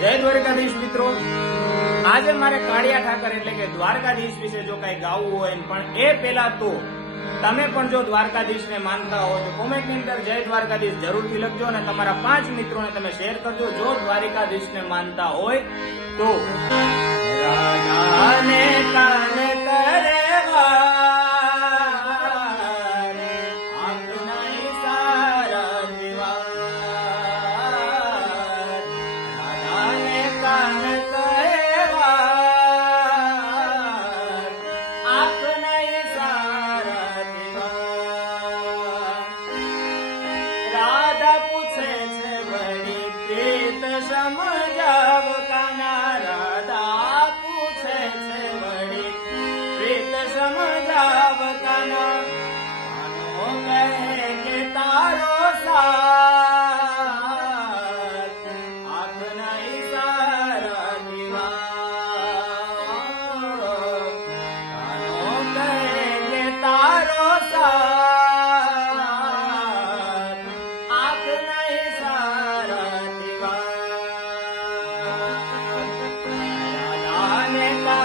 જય દ્વારકાધીશ મિત્રો, આજે મારે કાળિયા ઠાકર એટલે કે દ્વારકાધીશ વિશે જો કઈ ગાવું હોય પણ એ પેલા તો તમે પણ જો દ્વારકાધીશ ને માનતા હો તો કોમેન્ટ ની અંદર જય દ્વારકાધીશ જરૂરથી લખજો અને તમારા 5 મિત્રોને તમે શેર કરજો જો દ્વારકાધીશ ને માનતા હોય તો રાજાને કાન કરે રાધા પૂછે છે વળી પ્રીત સમજાવ કાના રાધા પૂછે છે વળી પ્રીત સમજાવ કાના કાનો કહે કે તારો સાથ આપના ઈશારા દીવા કાનો કહે કે તારો સાથ Neta